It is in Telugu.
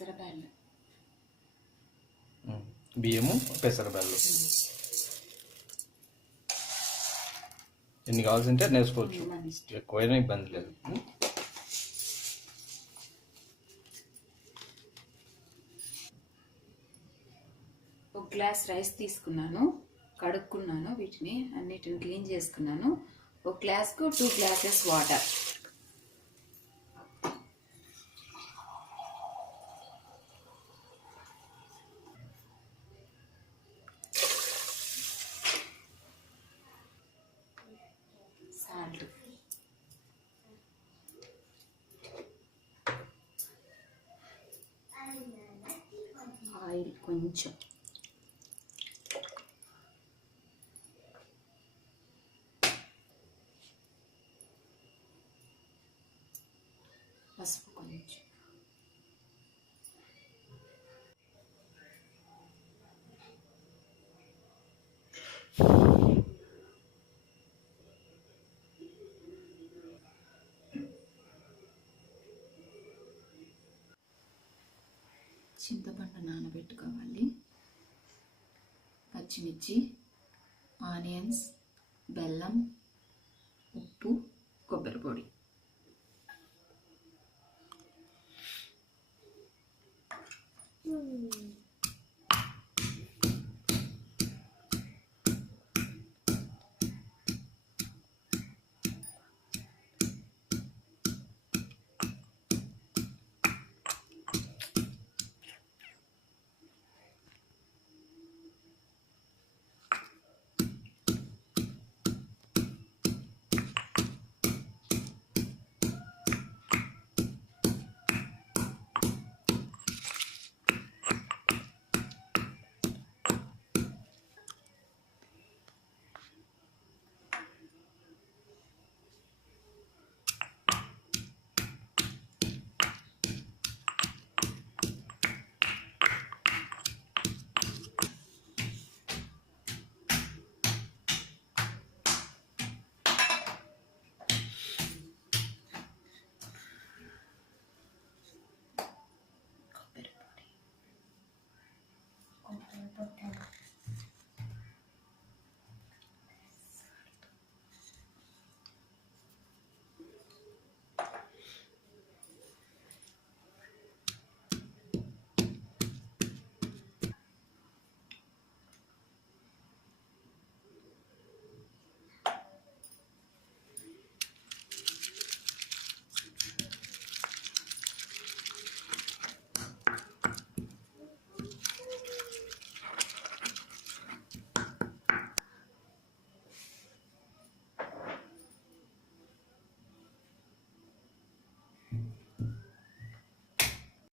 పెసరబ్యాళ్ళు, బియ్యము, పెసరబ్యాళ్ళు. ఎన్ని కావాల్సింటే నేర్చుకోవచ్చు, ఎక్కువైనా ఇబ్బంది లేదు. ఒక గ్లాస్ రైస్ తీసుకున్నాను, కడుక్కున్నాను, వీటిని అన్నిటిని క్లీన్ చేసుకున్నాను. ఒక గ్లాస్కు 2 గ్లాసెస్ వాటర్. సాల్ట్, ఆయిల్ కొంచెం, పసుపు కొంచెం, చింతపండు నానబెట్టుకోవాలి, పచ్చిమిర్చి, ఆనియన్స్, బెల్లం, ఉప్పు, కొబ్బరి పొడి.